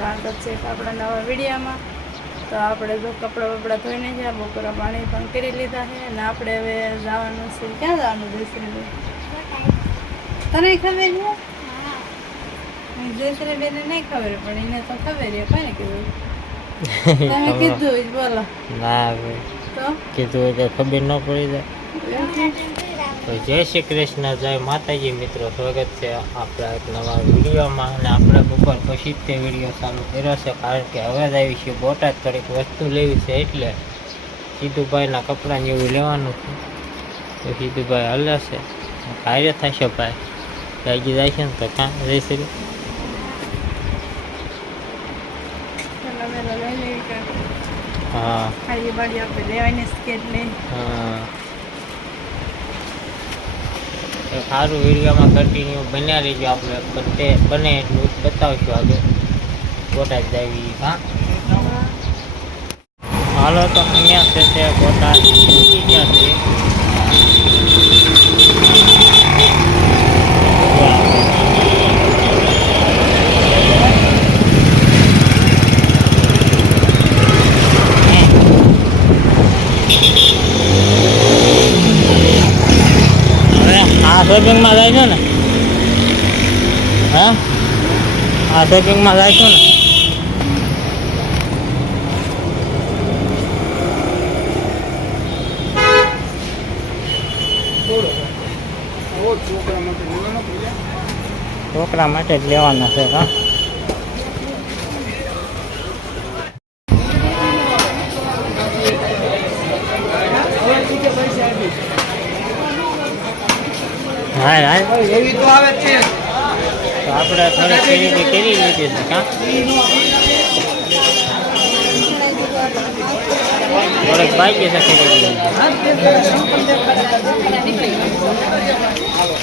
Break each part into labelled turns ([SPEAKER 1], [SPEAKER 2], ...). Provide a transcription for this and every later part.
[SPEAKER 1] સ્વાગત છે આપણા નવા વિડીયામાં. તો આપણે જો કપડાં બપડા ધોઈને ગયા બપોરા પાણી પણ કરી લીધા છે અને આપણે હવે જવાનું છે. ક્યાં જવાનું જયશ્રી તને ખબર છે? જયશ્રી બેને નહીં ખબર પણ એને તો ખબર છે. કોને કીધું? તમે કીધું બોલો.
[SPEAKER 2] ના
[SPEAKER 1] તો?
[SPEAKER 2] કીધું હોય તો ખબર ન પડી જાય? તો જય શ્રી કૃષ્ણ જય માતાજી મિત્રો. સ્વાગત છે આપણા એક નવા વિડીયોમાં અને આપણે બપોર પછી જ તે વીડિયો ચાલુ કર્યો છે કારણ કે હવે જ આવી છે બોટાદ થોડીક વસ્તુ લેવી છે એટલે સીધુભાઈના કપડાં એવું લેવાનું છે. તો સીધુભાઈ હલે છે. કાર્ય થશે ભાઈ. જાગી જાય છે ને તો કાં
[SPEAKER 1] કાંઈ.
[SPEAKER 2] હા. હા. સારું વિડીયોમાં કન્ટિન્યુ બન્યા રહીજો આપણે. બધે બને એટલું બતાવશું આગળ બોટાદ દેવી હા? હાલો, તો અહીંયા છે તે બોટાદ. ગયા છે હવે આ શોપિંગમાં જાય છો ને? હા? આ શોપિંગમાં જાય છો ને? છોકરા માટે જ લેવાના છે, હા? હા હા
[SPEAKER 3] એવી તો આવે છે.
[SPEAKER 2] તો આપણે થોડી ખરીદી કરી લીધી છે કાં? થોડીક બાકી છે ખરીદી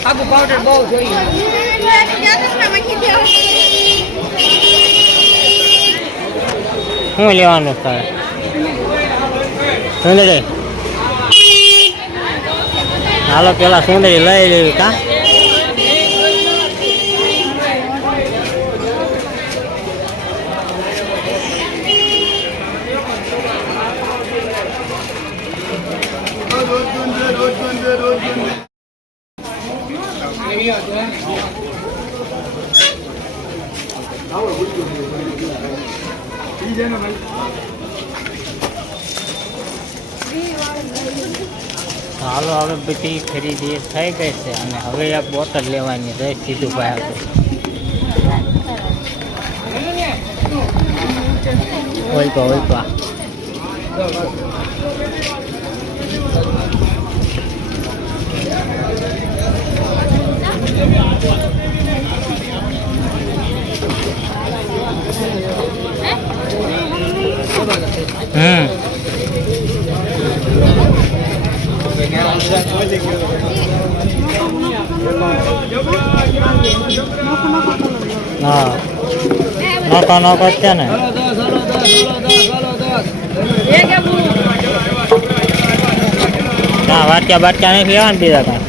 [SPEAKER 3] આખું પાવડર બહુ જોઈએ.
[SPEAKER 2] શું લેવાનું તારે સુંદરી હાલો પેલા સુંદરી લઈ લેવી કા હાલો, હવે બધી ખરીદી થઈ ગઈ છે અને હવે આ બોટલ લેવાની રહી સીધું ભાઈ ઓલપા ઓલપા હમ. હા. નોકો નોકો છે ને? ના વાટક્યા બાટક્યા નહીં લેવાનું બીજા કાંઈ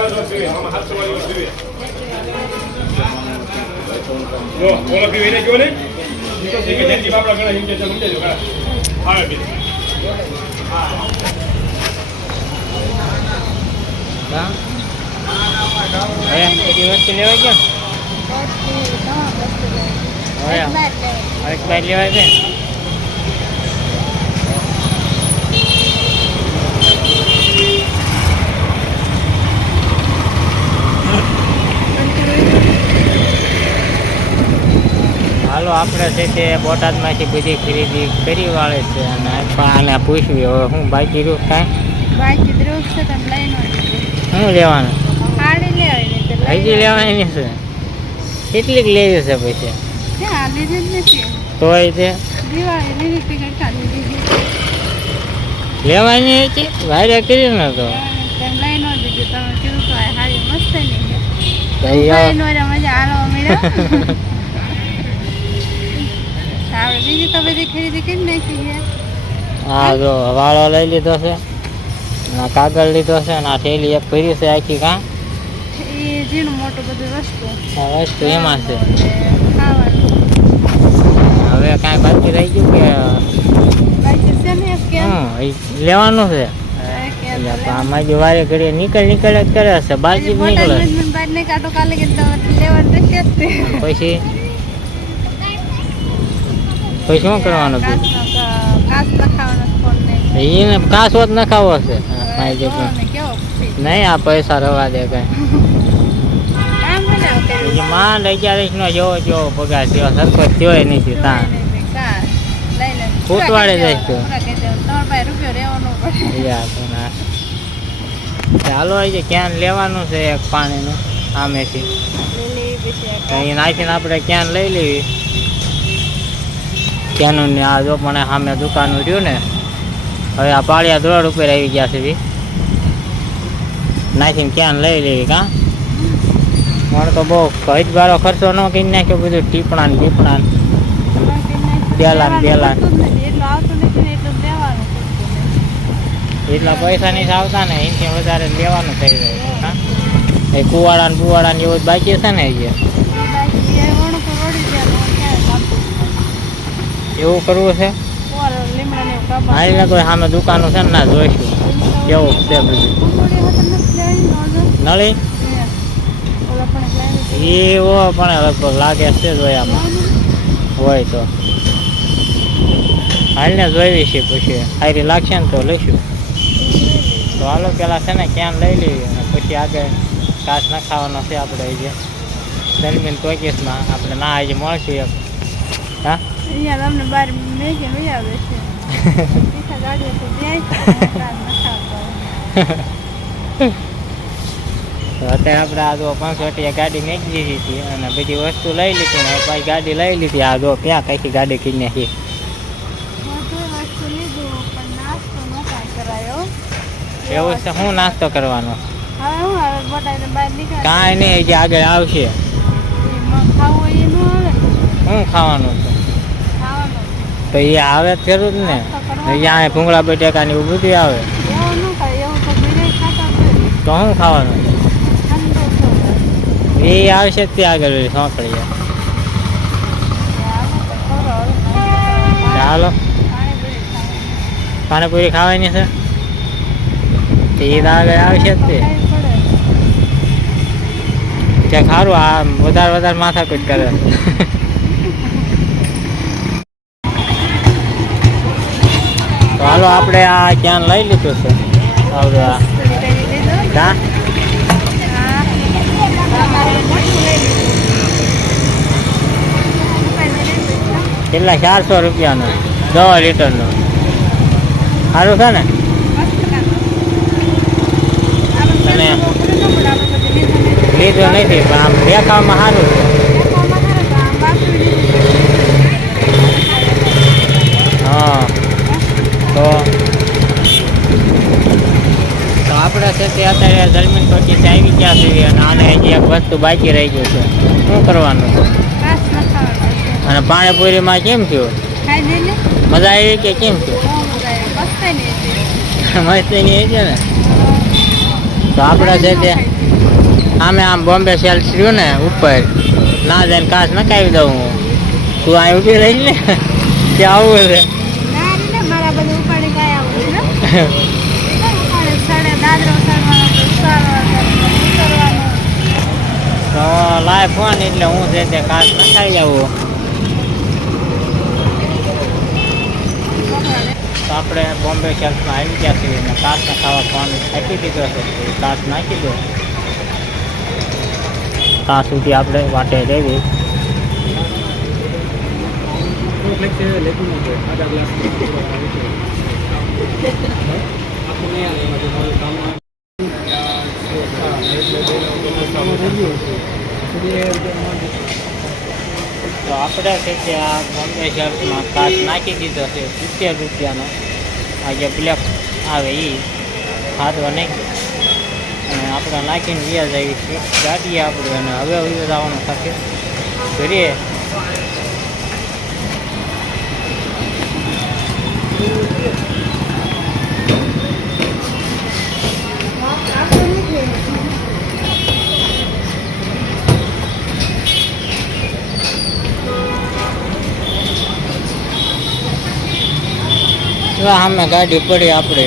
[SPEAKER 4] જો પીવી એને જો ને જયંતિ બાપડા ઘણા હિંચે છે ઘણા આવે
[SPEAKER 2] વસ્તુ લેવા ગયા છે હાલો આપણે છે તે બોટાદમાંથી બધી ખરીદી કરી વાળે છે અને પણ આને પૂછવી હવે હું બાકી રહ્યું કાંઈ?
[SPEAKER 1] બાકી દ્રોહ છે તમે લઈને
[SPEAKER 2] શું લેવાનું? હજી લેવાની છે? કેટલીક લેવી છે પછી? તોય તે લેવાની હતી? વાયરે કરી ન તો.
[SPEAKER 1] તેમ લઈ તમે કીધું તો હારી મસ્ત નહીં મજા
[SPEAKER 2] આવો.
[SPEAKER 1] નો બીજી તો બધી ખરીદી કરી નાખી છે
[SPEAKER 2] હા જો વાળો લઈ લીધો છે આ કાગળ લીધો છે અને આ થેલી એક ભરી છે આખી કાં
[SPEAKER 1] એ જેનું મોટું બધું વસ્તુ
[SPEAKER 2] આ વસ્તુ એમાં છે
[SPEAKER 1] ખાવાનું
[SPEAKER 2] હવે કાંઈ બાકી રહી ગયું કે?
[SPEAKER 1] બાકી છે ને એક કેમ?
[SPEAKER 2] હમ ઈ લેવાનું છે. એટલે તો આમાં જો વારે ઘડીએ નીકળ નીકળ જ કરે છે બાજી જ નીકળે. છે.
[SPEAKER 1] બહાર ને કાઢો કાલે કે તો લેવાનું રહેશે જ તે.
[SPEAKER 2] પછી? પછી શું કરવાનું હતું એને કાસ જ નખાવો છે હા,
[SPEAKER 1] જો
[SPEAKER 2] જગ્યાએ.
[SPEAKER 1] ને કેવો ખુશી.
[SPEAKER 2] નહીં આ પૈસા રવા દે કઈ. માંડ અગિયારીસ નો જેવો જેવો પગાર થયો સરખો થયો નથી તા ફૂટવાડે છે. યાર તો. ચાલો આજે ક્યાન લેવાનું છે એક પાણીનું સામેથી
[SPEAKER 1] લીલી આ
[SPEAKER 2] તો અહીં નાખીને આપણે ક્યાં લઈ લેવી? ક્યાંનું ને આ જો પણ સામે દુકાનનું રહ્યું ને હવે આ પાળિયા ધોરણ ઉપર આવી ગયા છે બી નાખીને ક્યાન લઈ લેવી કાં મને તો બહુ હજબારો ખર્ચો ન કરી નાખ્યો બધું ટીપણા ને બીપણા ને. Baylan, Baylan.
[SPEAKER 1] એટલું આવતું નથી ને એટલું દેવાનું પડતું નથી.
[SPEAKER 2] એટલા પૈસા નહીં આવતા ને એનાથી વધારે લેવાનું થઈ જાય છે હા એ કુવાડા ને બુવાડા ને એવું જ બાકી છે ને હજી
[SPEAKER 1] બાકી એ વણું પર વળી જાય તો ક્યારે કાપવું?
[SPEAKER 2] એવું કરવું છે? ને કોઈ સામે દુકાનો છે ને ના જોઈશું. કેવું છે બધું. નળી?
[SPEAKER 1] એવો પણ
[SPEAKER 2] લગભગ લાગે છે જોયામાં હોય તો. હાલને જોઈ છે પછી. હારી લાગશે ને તો લઈશું. તો હાલો પેલા છે ને ક્યાં લઈ લઈએ અને પછી આગળ કાચ ખાવાનો છે આપણે જે દરમિયાન ટોકીસમાં આપણે ના આજે મળશું એક હા?
[SPEAKER 1] અહીંયા તમને મેગી આવે છે. તો
[SPEAKER 2] અત્યારે આપણે આ જો પાંચસો અઠિયા ગાડી નાખી દીધી હતી અને બધી વસ્તુ લઈ લીધી ને પાછી ગાડી લઈ લીધી. આ જો ક્યાં કઈ ગાડી
[SPEAKER 1] કાંઈ કરાયો.
[SPEAKER 2] એવું છે શું નાસ્તો કરવાનો?
[SPEAKER 1] હું
[SPEAKER 2] કાંઈ નહીં જે આગળ આવશે. શું ખાવાનું છે? તો એ આવે ખરું જ ને. અહીંયા ભૂંગળા બટેકા ને એવું બધું આવે
[SPEAKER 1] તો
[SPEAKER 2] શું ખાવાનું? એ આવશે જ તે આગળ સાંકળી ચાલો પાણીપુરી ખાવાની છે? તો એ આગળ આવશે જ તે. ત્યાં ખારું આ વધારે વધારે માથાકૂટ કરે. હાલો આપણે આ ક્યાં લઈ લીધું છે? ક્યાં કેટલા? ચારસો રૂપિયાનો. દસ લીટરનો. સારું છે ને? અને લીધું નથી, પણ આમ દેખાવામાં સારું છે હા તો તો આપણે છે તે અત્યારે જલમીન પછી આવી ગયા છીએ અને આને હજી એક વસ્તુ બાકી રહી ગયું છે. શું કરવાનું? અને પાણીપુરીમાં કેમ થયું? મજા આવી કે કેમ થયું? મસ્તી નહીં છે ને? તો આપણે છે તે આમે આમ બોમ્બે સેલ્સ રહ્યું ને ઉપર. ના જઈને કાચ નખાવી દઉં હું. તું અહીં ઊભી રહી ને કે આવું છે
[SPEAKER 1] મારા બધું ઉપાડી ગયા આવું છે ઉપાડે સડે દાદરો ઉતારવાનો ઉતારવાનો ઉતારવાનો
[SPEAKER 2] તો લાય ફોન એટલે હું છે તે કાચ નખાઈ જાઉં તો આપણે બોમ્બે સેલ્સમાં આવી ગયા છીએ અને કાચ ખાવા ફોન આપી દીધો છે તો કાચ નાખી દો ત્યાં સુધી આપણે વાટે રહેવી તો આપણે છે તે આ બોમ્બે શર્ટમાં કાચ નાખી દીધો છે, સિત્તેર રૂપિયાનો. આ જે બ્લેક આવે એ ખાધો નહીં. અને આપણે નાખીને વ્યાજ આવી છે. ગાડીએ આપણે અને હવે હવે આવવાનું થશે. ઘરે સામે ગાડી પડી આપણે.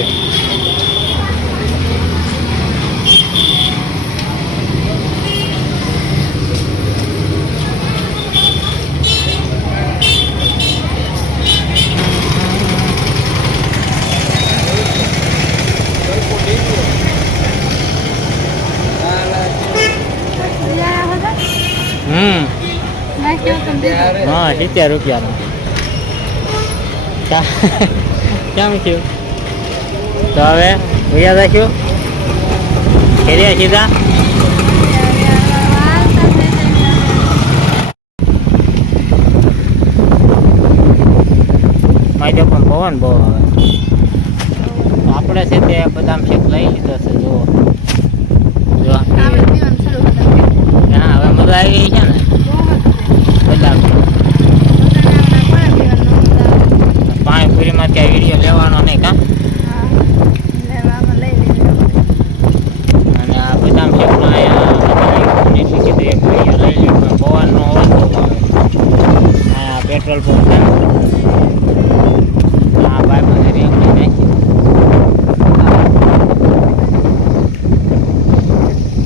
[SPEAKER 2] હા સિત્તેર રૂપિયાનો. કેમ થયું? તો હવે ભૈયા રાખ્યું. ખેર્યા સીધા. મારે પણ પવન બહુ આવે. આપણે છે તે બદામ શેક લઈ લીધો છે જો જો હા હવે મજા આવી ગઈ છે ને બદામ પાણીપુરીમાં ત્યાં વીડિયો લેવાનો નહીં કાં અને આ બદામ શેકનો અહીંયા નીચે કીધું એક વીડિયો લઈ લ્યો પણ પવનનો અવાજ બહુ આવે આ પેટ્રોલ પંપ છે ને આ બાજુ રેંગ નાખી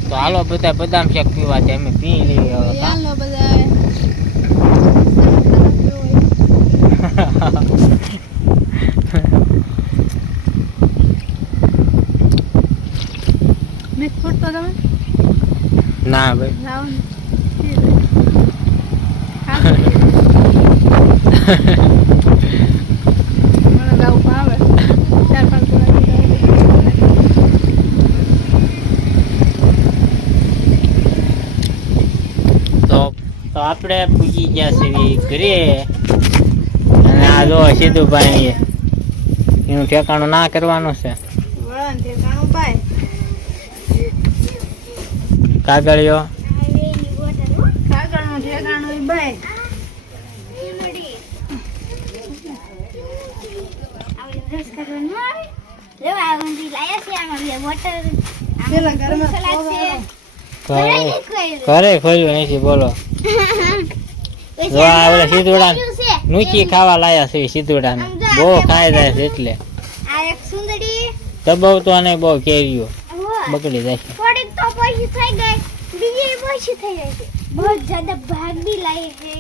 [SPEAKER 2] તો હાલો બધા બદામ શેક પીવા છે અમે પી લઈએ? ના ભાઈ. તો આપણે પૂજી ગયા છીએ ઘરે. અને આ જો સીધું ભાઈ એનું ઠેકાણું ના કરવાનું છે. કાગળિયો. ઘરે ખોલ્યું નથી બોલો. આ ઓલા સીધુડા નુચી ખાવા લાયા છે સીધુડા બહુ ખાઈ જાય છે એટલે.
[SPEAKER 5] આ
[SPEAKER 2] તો અને બહુ કેરીઓ. બગડી જાય છે.
[SPEAKER 5] થોડીક તો પછી થઈ ગઈ. બીજી પછી થઈ ગઈ છે. બહુ જ્યાદા ભાગી લાવી છે.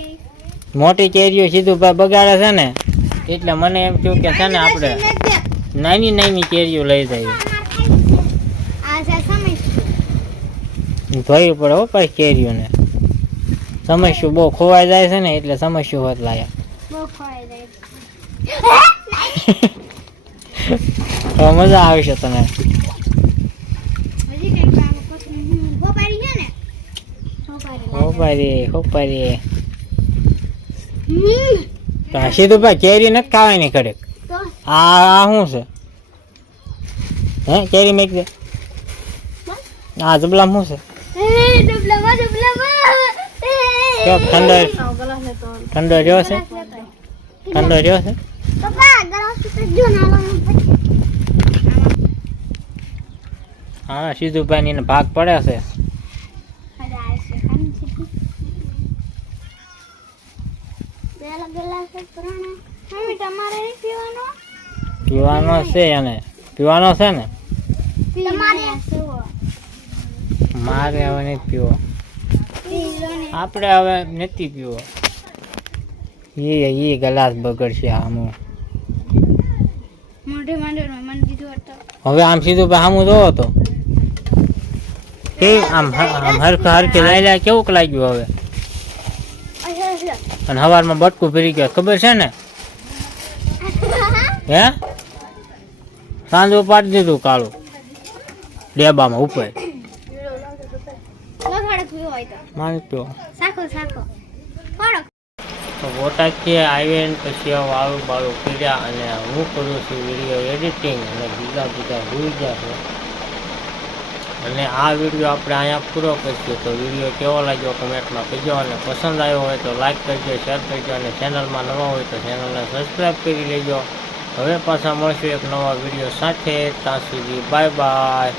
[SPEAKER 2] મોટી કેરીઓ સીધું બગાડે છે ને એટલે મને એમ થયું કે છે ને આપણે નાની નાની કેરીઓ લઈ
[SPEAKER 5] છે
[SPEAKER 2] ધોઈ પડે હો પછી કેરીઓને. સમસ્યું બહુ ખોવાઈ જાય છે ને એટલે સમસ્યું હોત લાયા. મજા આવશે તને. હોપારી હોપારી.
[SPEAKER 5] હમ,
[SPEAKER 2] તો સીધું ભાઈ કેરી નથી ખાવાની કડક આ આ શું છે? હે કેરી મેક દે. આ જબલામ શું છે? ઠંડો ઠંડો રહ્યો છે? ઠંડો રહ્યો છે. હા સીધું ને ભાગ પડે છે.
[SPEAKER 5] નહીં પીવાનો?
[SPEAKER 2] છે એને. પીવાનો છે ને? મારે હવે નથી પીવો. આપણે હવે નથી પીવો. એ એ ગ્લાસ બગડશે આમું
[SPEAKER 5] મોઢે માંડે મને દીધું હતું.
[SPEAKER 2] હવે આમ સીધું ભાઈ આમું જોવો તો. કેવું આમ આમ હરખે હરખે લાયલા કેવું લાગ્યું હવે? અને હવારમાં બટકું ફરી ગયો. ખબર છે ને? હે? સાંજો પાડી દીધું કાળું ડેબામાં ઉપર.
[SPEAKER 5] હોય તો.
[SPEAKER 2] માની
[SPEAKER 5] સાખો સાખો. પાડો
[SPEAKER 2] તો બોટાદથી આવીને પછી વાળું બાળું કર્યા અને હું કરું છું વીડિયો એડિટિંગ અને બીજા બીજા ભૂલી છે. અને આ વીડિયો આપણે અહીંયા પૂરો કરીશું. તો વીડિયો કેવો લાગ્યો કમેન્ટમાં કહેજો અને પસંદ આવ્યો હોય તો લાઈક કરજો શેર કરજો અને ચેનલમાં નવા હોય તો ચેનલને સબસ્ક્રાઈબ કરી લેજો. હવે પાછા મળશું એક નવા વીડિયો સાથે. ત્યાં સુધી બાય બાય